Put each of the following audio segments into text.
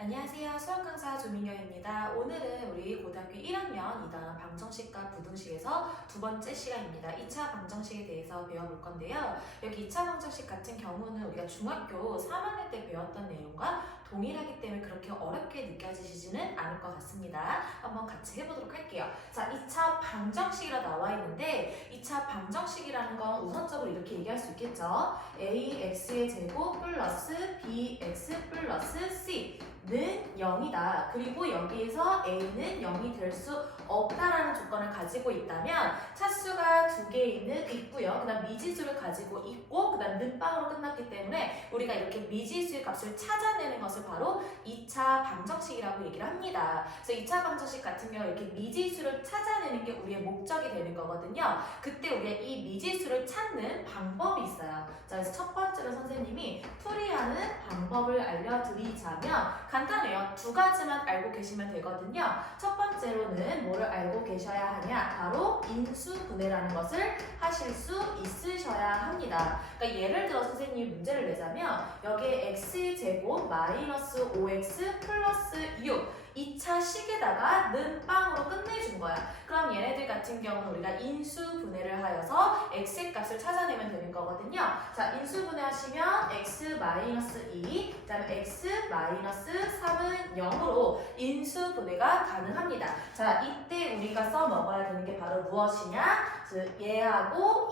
안녕하세요. 수학 강사 조민경입니다. 오늘은 우리 고등학교 1학년 2단 방정식과 부등식에서 두 번째 시간입니다. 2차 방정식에 대해서 배워볼 건데요. 여기 2차 방정식 같은 경우는 우리가 중학교 3학년 때 배웠던 내용과 동일하기 때문에 그렇게 어렵게 느껴지시지는 않을 것 같습니다. 한번 같이 해보도록 할게요. 자, 2차 방정식이라 나와 있는데 2차 방정식이라는 건 우선적으로 이렇게 얘기할 수 있겠죠. ax의 제곱 플러스 bx 플러스 c 는 0이다. 그리고 여기에서 a는 0이 될 수 없다라는 조건을 가지고 있다면 차수가 두 개 있고요. 그 다음 미지수를 가지고 있고 그 다음 는빵으로 끝났기 때문에 우리가 이렇게 미지수의 값을 찾아내는 것을 바로 2차 방정식이라고 얘기를 합니다. 그래서 2차 방정식 같은 경우 이렇게 미지수를 찾아내는 게 우리의 목적이 되는 거거든요. 그때 우리가 이 미지수를 찾는 방법이 있어요. 자, 그래서 첫 번째로 선생님이 풀이하는 방법을 알려드리자면 간단해요. 두 가지만 알고 계시면 되거든요. 첫 번째로는 뭐를 알고 계셔야 하냐? 바로 인수분해라는 것을 하실 수 있으셔야 합니다. 그러니까 예를 들어 선생님이 문제를 내자면 여기에 x제곱 마이너스 5x 플러스 6 2차 식에다가 는 빵으로 끝내준 거야. 그럼 얘네들 같은 경우는 우리가 인수분해를 하여서 x의 값을 찾아내면 되는 거거든요. 자, 인수분해 하시면 x-2, 그 다음에 x-3은 0으로 인수분해가 가능합니다. 자, 이때 우리가 써먹어야 되는 게 바로 무엇이냐? 얘하고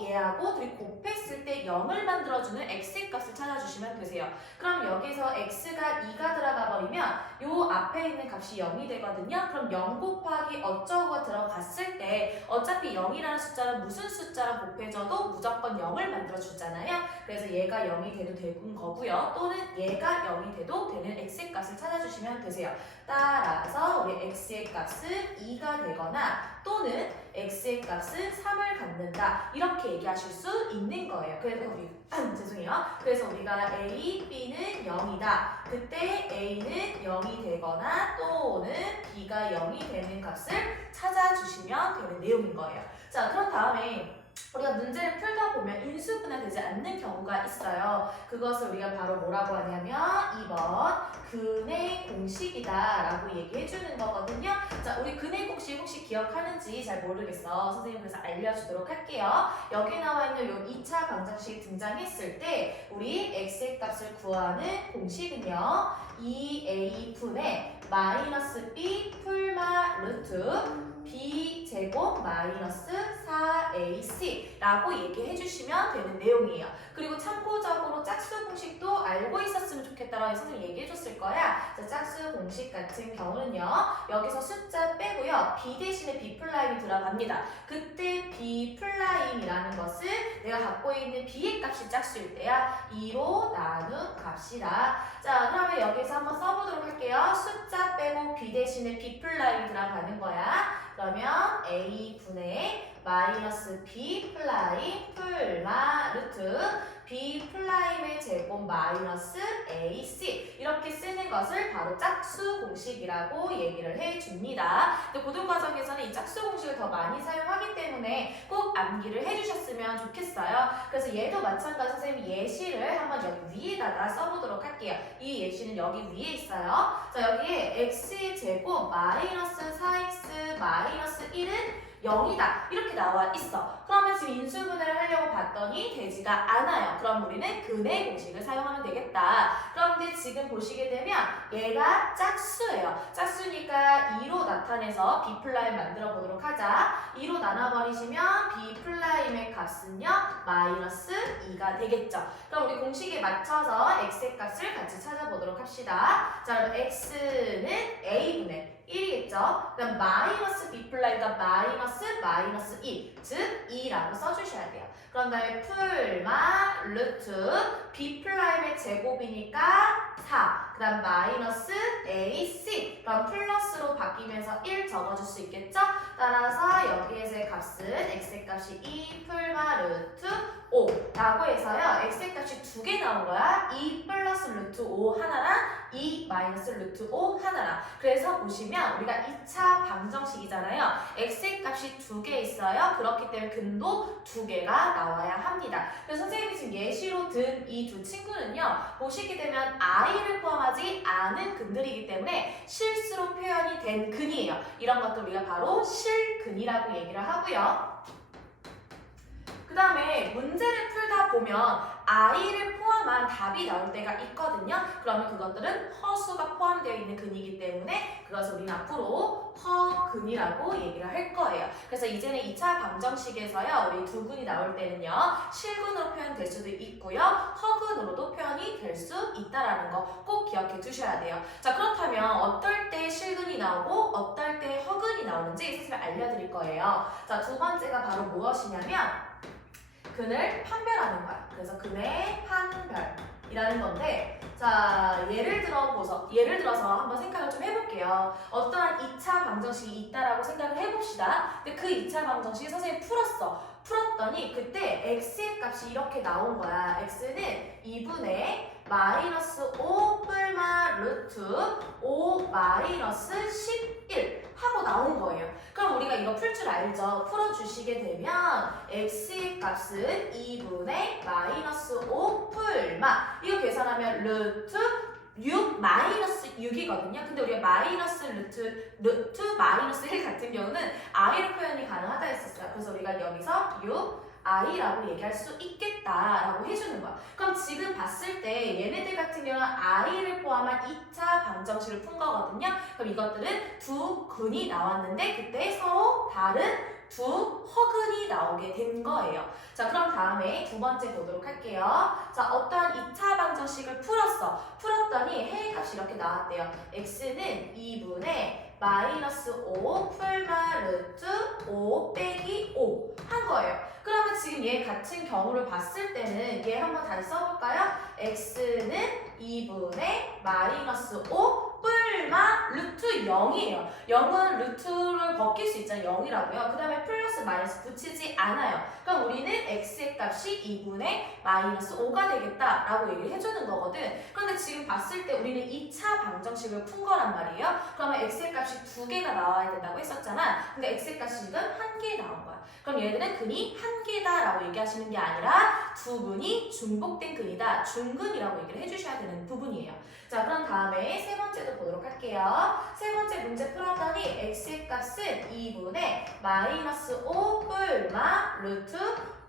둘이 곱했을 때 0을 만들어주는 x의 값을 찾아주시면 되세요. 그럼 여기서 x가 2가 들어가 버리면 요 앞에 있는 값이 0이 되거든요. 그럼 0 곱하기 어쩌고가 들어갔을 때 어차피 0이라는 숫자는 무슨 숫자랑 곱해져도 무조건 0을 만들어주잖아요. 그래서 얘가 0이 돼도 되는 거고요. 또는 얘가 0이 돼도 되는 x의 값을 찾아주시면 되세요. 따라서 우리 x의 값은 2가 되거나 또는 x의 값은 3을 갖는다. 이렇게 얘기하실 수 있는 거예요. 그래서 우리 죄송해요. 그래서 우리가 a, b는 0이다. 그때 a는 0이 되거나 또는 b가 0이 되는 값을 찾아주시면 되는 내용인 거예요. 자, 그런 다음에 우리가 문제를 풀다 보면 인수분해 되지 않는 경우가 있어요. 그것을 우리가 바로 뭐라고 하냐면 2번 근의 공식이다 라고 얘기해 주는 거거든요. 자, 우리 근의 공식 혹시 기억하는지 잘 모르겠어. 선생님 그래서 알려주도록 할게요. 여기 나와 있는 요 2차 방정식이 등장했을 때 우리 x의 값을 구하는 공식은요. 2a분의 마이너스 b 풀마 루트 b제곱 마이너스 4ac 라고 얘기해 주시면 되는 내용이에요. 그리고 참고적으로 짝수 공식도 알고 있었으면 좋겠다라고 선생님이 얘기해 줬을 거야. 자, 짝수 공식 같은 경우는요. 여기서 숫자 빼고요. b 대신에 b'이 들어갑니다. 그때 b'이라는 것은 내가 갖고 있는 b의 값이 짝수일 때야 2로 나눈 값이다. 자, 그러면 여기서 한번 써보도록 할게요. 숫자 빼고 b 대신에 b'이 들어가는 거야. 그러면 a분의 마이너스 b 플라임 풀마 루트 b 플라임의 제곱 마이너스 ac 이렇게 쓰는 것을 바로 짝수 공식이라고 얘기를 해줍니다. 근데 고등과정에서는 이 짝수 공식을 더 많이 사용하기 때문에 꼭 암기를 해주셨으면 좋겠어요. 그래서 얘도 마찬가지 선생님이 예시를 한번 여기 위에다가 써보도록 할게요. 이 예시는 여기 위에 있어요. 자, 여기에 x의 제곱 마이너스 4x 마이너스 1은 0이다. 이렇게 나와 있어. 그러면 지금 인수분해를 하려고 봤더니 되지가 않아요. 그럼 우리는 근의 공식을 사용하면 되겠다. 그런데 지금 보시게 되면 얘가 짝수예요. 짝수니까 2로 나타내서 b' 만들어 보도록 하자. 2로 나눠버리시면 b''의 값은요. 마이너스 2가 되겠죠. 그럼 우리 공식에 맞춰서 x의 값을 같이 찾아보도록 합시다. 자, 그럼 x는 a분의 1이겠죠? 그다음 마이너스 b'가 마이너스 2, 즉 2라고 써주셔야 돼요. 그런 다음에 풀마 루트 b'의 제곱이니까 4, 그 다음 마이너스 ac, 그럼 플러스로 바뀌면서 1 적어줄 수 있겠죠? 따라서 여기에서의 값은 x의 값이 2 풀마 루트 5라고 해서요. x의 값이 두 개 나온 거야. 2 플러스 루트 5 하나랑 2 마이너스 루트 5 하나랑. 그래서 보시면 우리가 2차 방정식이잖아요. x의 값이 두 개 있어요. 그렇기 때문에 근도 두 개가 나와야 합니다. 그래서 선생님이 지금 예시로 든 이 두 친구는요. 보시게 되면 i를 포함하지 않은 근들이기 때문에 실수로 표현이 된 근이에요. 이런 것도 우리가 바로 실근이라고 얘기를 하고요. 그 다음에 문제를 풀다 보면 i를 포함한 답이 나올 때가 있거든요. 그러면 그것들은 허수가 포함되어 있는 근이기 때문에 그것을 우리는 앞으로 허근이라고 얘기를 할 거예요. 그래서 이제는 2차 방정식에서요. 우리 두 근이 나올 때는요. 실근으로 표현될 수도 있고요. 허근으로도 표현이 될 수 있다라는 거 꼭 기억해 주셔야 돼요. 자, 그렇다면 어떨 때 실근이 나오고 어떨 때 허근이 나오는지 선생님이 알려드릴 거예요. 자, 두 번째가 바로 무엇이냐면 근을 판별하는 거야. 그래서 근의 판별이라는 건데, 자, 예를 들어서 한번 생각을 좀 해볼게요. 어떠한 2차 방정식이 있다라고 생각을 해봅시다. 근데 그 2차 방정식이 선생님이 풀었더니 그때 x의 값이 이렇게 나온 거야. x는 2분의 마이너스 5 뿔마 루트 5 마이너스 11 하고 나온 거예요. 그럼 우리가 이거 풀 줄 알죠? 풀어주시게 되면 x의 값은 2분의 마이너스 5 뿔마 이거 계산하면 루트 6 마이너스 6이거든요. 근데 우리가 마이너스 루트 마이너스 1 같은 경우는 i로 표현이 가능하다 했었어요. 그래서 우리가 여기서 6 i라고 얘기할 수 있겠다라고 해주는 거야. 그럼 지금 봤을 때 얘네들 같은 경우는 i를 포함한 2차 방정식을 푼 거거든요. 그럼 이것들은 두 근이 나왔는데 그때 서로 다른 두 허근이 나오게 된 거예요. 자, 그럼 다음에 두 번째 보도록 할게요. 자, 어떠한 2차 방정식을 풀었더니 해의 값이 이렇게 나왔대요. x는 2분의 마이너스 5 풀마 루트 5 빼기 5 한 거예요. 그러면 지금 얘 같은 경우를 봤을 때는 얘 한번 다시 써볼까요? x는 2분의 마이너스 5 뿔마 루트 0이에요. 0은 루트를 벗길 수 있잖아요. 0이라고요. 그 다음에 플러스 마이너스 붙이지 않아요. 그럼 우리는 x의 값이 2분의 마이너스 5가 되겠다라고 얘기를 해주는 거거든. 그런데 지금 봤을 때 우리는 2차 방정식을 푼 거란 말이에요. 그러면 x의 값이 두 개가 나와야 된다고 했었잖아. 근데 x의 값이 지금 한 개 나온 거야. 그럼 얘들은 근이 한 개다라고 얘기하시는 게 아니라 두 근이 중복된 근이다. 중근이라고 얘기를 해주셔야 되는 부분이에요. 자, 그럼 다음에 세 번째도 보도록 할게요. 세 번째 문제 풀었더니 x의 값은 2분의 마이너스 5 뿔마 루트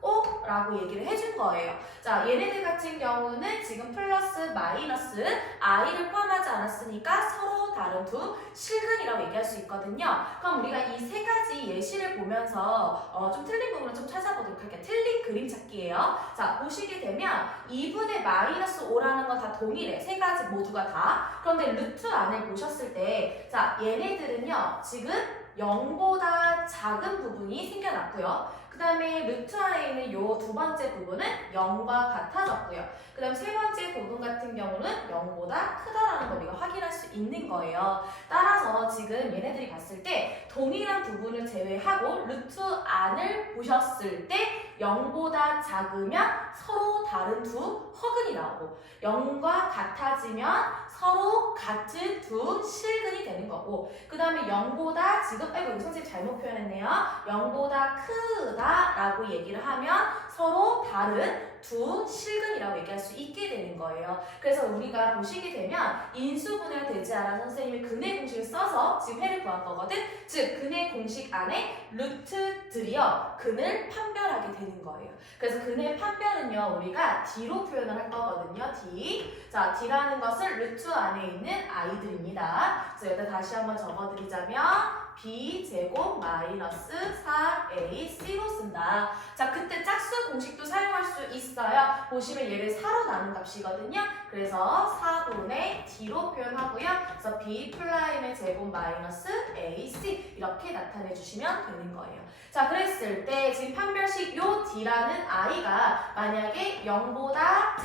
5라고 얘기를 해준 거예요. 자, 얘네들 같은 경우는 지금 플러스 마이너스 i를 포함하지 않았으니까 서로 다른 두 실근이라고 얘기할 수 있거든요. 그럼 우리가 이 세 가지 예시를 보면서 좀 틀린 부분을 좀 찾아보도록 할게요. 틀린 그림 찾기예요. 자, 보시게 되면 2분의 마이너스 5라는 건 다 동일해. 세 가지 모두가 다. 그런데 루트 안을 보셨을 때 자, 얘네들은요. 지금 0보다 작은 부분이 생겨났고요. 그 다음에 루트 안에 있는 요 두 번째 부분은 0과 같아졌고요. 그 다음 세 번째 부분 같은 경우는 0보다 크다라는 걸 우리가 확인할 수 있는 거예요. 따라서 지금 얘네들이 봤을 때 동일한 부분을 제외하고 루트 안을 보셨을 때 0보다 작으면 서로 다른 두 허근이 나오고 0과 같아지면 서로 같은 두 실근이 되는 거고 그 다음에 0보다 지금 이거 선생님 잘못 표현했네요. 0보다 크다라고 얘기를 하면 서로 다른 두 실근이라고 얘기할 수 있게 되는 거예요. 그래서 우리가 보시게 되면 인수분해가 되지 않아 선생님이 근의 공식을 써서 지금 해를 구한 거거든. 즉 근의 공식 안에 루트들이요 근을 판별하게 되는 거예요. 그래서 근의 판별은요 우리가 D로 표현을 할 거거든요. D. 자, D라는 것은 루트 안에 있는 아이들입니다. 그래서 여기다 다시 한번 적어드리자면 b제곱 마이너스 4ac로 쓴다. 자, 그때 짝수 공식도 사용할 수 있어요. 보시면 얘를 4로 나눈 값이거든요. 그래서 4분의 d로 표현하고요. 그래서 b 플라임의 제곱 마이너스 ac 이렇게 나타내 주시면 되는 거예요. 자, 그랬을 때 지금 판별식 요 d라는 i가 만약에 0보다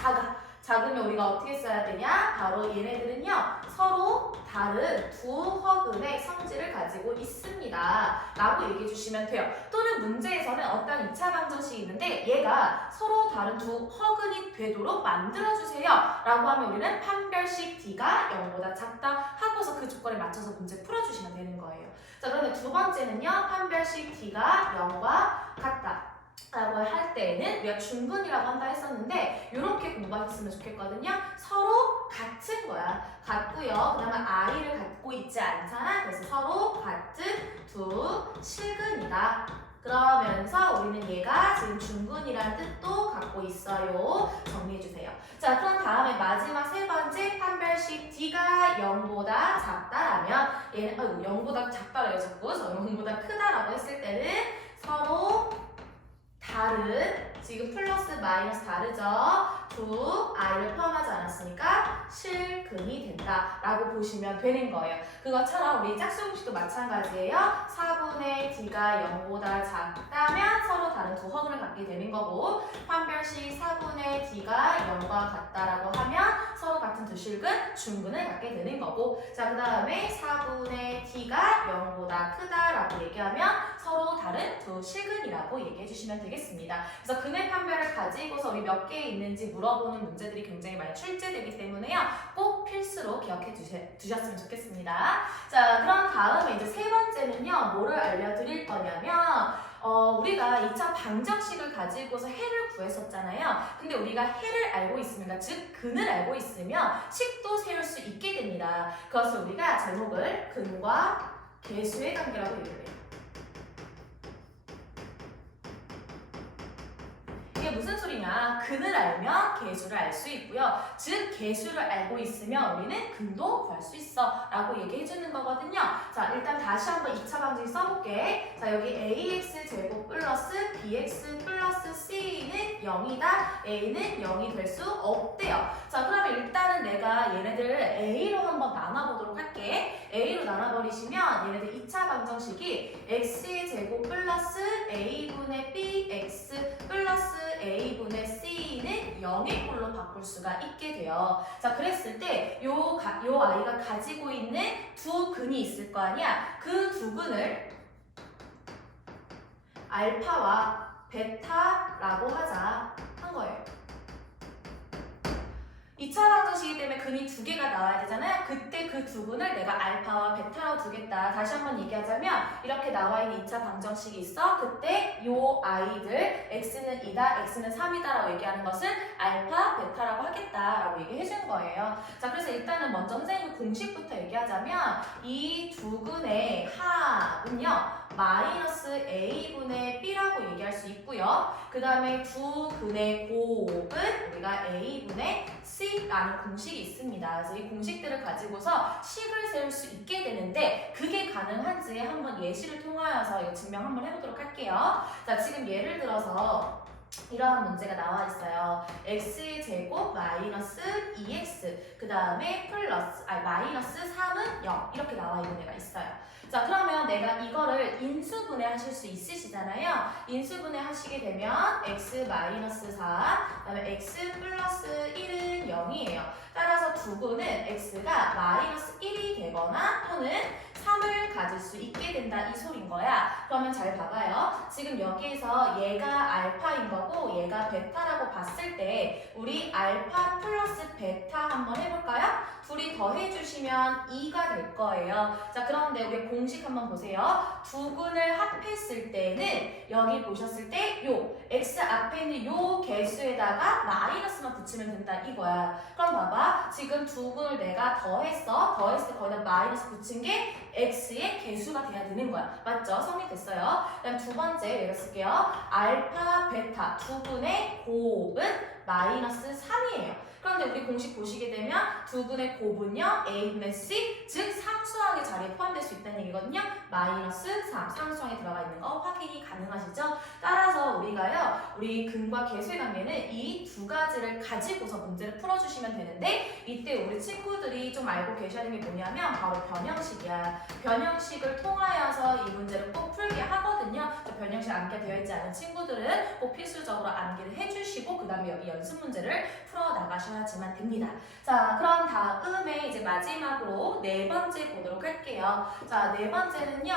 작으면 우리가 어떻게 써야 되냐? 바로 얘네들은요 서로 다른 두 허근의 성질을 가지고 있습니다 라고 얘기해 주시면 돼요. 또는 문제에서는 어떤 2차 방정식이 있는데 얘가 서로 다른 두 허근이 되도록 만들어주세요 라고 하면 우리는 판별식 D가 0보다 작다 하고서 그 조건에 맞춰서 문제 풀어주시면 되는 거예요. 자, 그러면 두 번째는요 판별식 D가 0과 같다. 라고 할 때에는 우리가 중근이라고 한다 했었는데 이렇게 공부하셨으면 좋겠거든요. 서로 같은 거야. 같고요. 그 다음에 i를 갖고 있지 않잖아. 그래서 서로 같은 두 실근이다. 그러면서 우리는 얘가 지금 중근이라는 뜻도 갖고 있어요. 정리해주세요. 자, 그럼 다음에 마지막 세 번째 판별식 D가 0보다 작다라면 얘는 0보다 작다래요 자꾸. 0보다 크다라고 했을 때는 서로 다른, 지금 플러스 마이너스 다르죠? 두 i를 포함하지 않았으니까 실근이 된다라고 보시면 되는 거예요. 그것처럼 우리 짝수 공식도 마찬가지예요. 4분의 d가 0보다 작다면 서로 다른 두 허근을 갖게 되는 거고, 판별식 4분의 d가 0과 같다라고 하면 서로 같은 두 실근, 중근을 갖게 되는 거고, 자, 그 다음에 4분의 d가 0보다 크다라고 얘기하면 서로 다른 두 실근이라고 얘기해 주시면 되겠습니다. 그래서 근의 판별을 가지고서 우리 몇 개 있는지 물어보는 문제들이 굉장히 많이 출제되기 때문에요. 꼭 필수로 기억해 두셨으면 좋겠습니다. 자, 그럼 다음에 이제 세 번째는요. 뭐를 알려드릴 거냐면 우리가 2차 방정식을 가지고서 해를 구했었잖아요. 근데 우리가 해를 알고 있으면, 즉 근을 알고 있으면 식도 세울 수 있게 됩니다. 그것을 우리가 제목을 근과 계수의 관계라고 얘기해요. 이게 무슨 소리냐? 근을 알면 계수를 알 수 있고요. 즉 계수를 알고 있으면 우리는 근도 구할 수 있어 라고 얘기해 주는 거거든요. 자, 일단 다시 한번 2차 방정식 써볼게. 자, 여기 ax 제곱 플러스 bx 플러스 c는 0이다. a는 0이 될 수 없대요. 자, 그러면 일단은 내가 얘네들 a로 한번 나눠보도록 할게. a로 나눠버리시면 얘네들 2차 방정식이 x의 제곱 플러스 a분의 bx 플러스 a분의 c는 0의 꼴로 바꿀 수가 있게 돼요. 자, 그랬을 때 요 아이가 가지고 있는 두 근이 있을 거 아니야. 그 두 근을 알파와 베타라고 하자 한 거예요. 2차 방정식이기 때문에 근이 두 개가 나와야 되잖아요. 그때 그 두 근을 내가 알파와 베타라고 두겠다. 다시 한번 얘기하자면 이렇게 나와 있는 2차 방정식이 있어. 그때 요 아이들 x는 2다, x는 3이다 라고 얘기하는 것은 알파, 베타라고 하겠다라고 얘기해 준 거예요. 자, 그래서 일단은 먼저 선생님 공식부터 얘기하자면 이 두 근의 합은요. 마이너스 a분의 b라고 얘기할 수 있고요. 그 다음에 두 근의 곱은 우리가 a분의 c라는 공식이 있습니다. 그래서 이 공식들을 가지고서 식을 세울 수 있게 되는데 그게 가능한지 한번 예시를 통하여서 이거 증명 한번 해보도록 할게요. 자, 지금 예를 들어서 이러한 문제가 나와 있어요. x의 제곱 마이너스 2x 그 다음에 마이너스 3은 0 이렇게 나와 있는 애가 있어요. 자, 그러면 내가 이거를 인수분해 하실 수 있으시잖아요. 인수분해 하시게 되면 x 마이너스 4 그다음에 x 플러스 1은 0이에요. 따라서 두 근은 x가 마이너스 1이 되거나 또는 3을 가질 수 있게 된다 이 소린 거야. 그러면 잘 봐봐요. 지금 여기에서 얘가 알파인 거고 얘가 베타라고 봤을 때 우리 알파 플러스 베타 한번 해볼까요? 둘이 더해주시면 2가 될 거예요. 자, 그런데 우리 공식 한번 보세요. 두 근을 합했을 때는 여기 보셨을 때 요 x 앞에 있는 요 개수에다가 마이너스만 붙이면 된다 이거야. 그럼 봐봐. 지금 두 근을 내가 더했어. 더했을 때 거기다 마이너스 붙인 게 x의 개수가 돼야 되는 거야. 맞죠? 성립됐어요. 그다음 두 번째 내가 쓸게요. 알파, 베타 두 근의 곱은 마이너스 3이에요. 그런데 우리 공식 보시게 되면 두 근의 곱은요 a분의 c 즉 상수항의 자리에 포함될 수 있다는 얘기거든요. 마이너스 3 상수항에 들어가 있는 거 확인이 가능하시죠? 따라서 우리가요 우리 근과 계수의 관계는 이 두 가지를 가지고서 문제를 풀어주시면 되는데 이때 우리 친구들이 좀 알고 계셔야 되는 게 뭐냐면 바로 변형식이야. 변형식을 통하여서 이 문제를 꼭 풀게 하거든요. 변형식 암기가 되어 있지 않은 친구들은 꼭 필수적으로 암기를 해주시고 그 다음에 여기 연습 문제를 풀어나가셔야지만 됩니다. 자, 그럼 다음에 이제 마지막으로 네 번째 보도록 할게요. 자, 네 번째는요.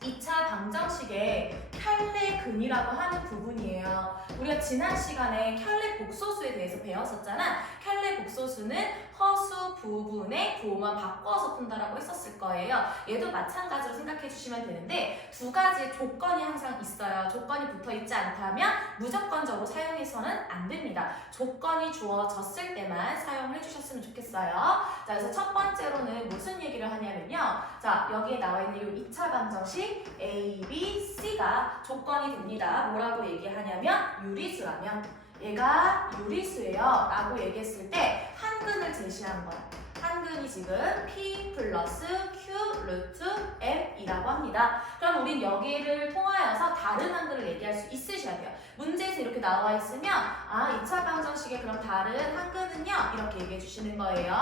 2차 방정식의 켤레근이라고 하는 부분이에요. 우리가 지난 시간에 켤레 복소수에 대해서 배웠었잖아. 켤레 복소수는 허수 부분의 부호만 바꿔서 푼다라고 했었을 거예요. 얘도 마찬가지로 생각해 주시면 되는데 두 가지 조건이 항상 있어요. 조건이 붙어 있지 않다면 무조건적으로 사용해서는 안 됩니다. 조건이 주어졌을 때만 사용을 해주셨으면 좋겠어요. 자, 그래서 첫 번째로는 무슨 얘기를 하냐면요. 자, 여기에 나와 있는 이 2차 방정식 A, B, C가 조건이 됩니다. 뭐라고 얘기하냐면 유리수라면 얘가 유리수예요 라고 얘기했을 때 한근을 제시한 거야. 한근이 지금 P 플러스 Q 루트 M이라고 합니다. 그럼 우린 여기를 통하여서 다른 한근을 얘기할 수 있으셔야 돼요. 문제에서 이렇게 나와 있으면 2차 방정식의 그럼 다른 한근은요 이렇게 얘기해 주시는 거예요.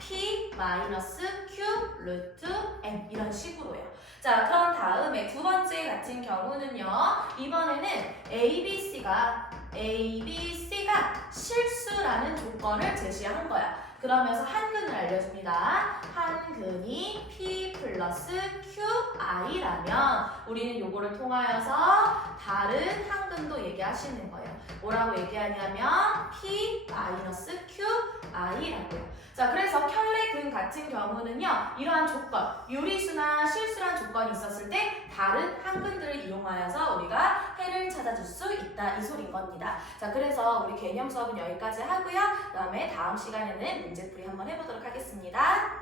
P 마이너스 Q 루트 M 이런 식으로요. 자, 그럼 다음에 두 번째 같은 경우는요. 이번에는 A, B, C가 실수라는 조건을 제시한 거야. 그러면서 한근을 알려줍니다. 한근이 P 플러스 QI라면 우리는 요거를 통하여서 다른 한근도 얘기하시는 거예요. 뭐라고 얘기하냐면 P 마이너스 QI라고요. 자, 그래서 켤레근 같은 경우는요. 이러한 조건, 유리수나 실수란 조건이 있었을 때 다른 한근들을 이용하여서 우리가 해를 찾아줄 수 있다. 이 소리인 겁니다. 자, 그래서 우리 개념 수업은 여기까지 하고요. 그 다음에 다음 시간에는 문제풀이 한번 해보도록 하겠습니다.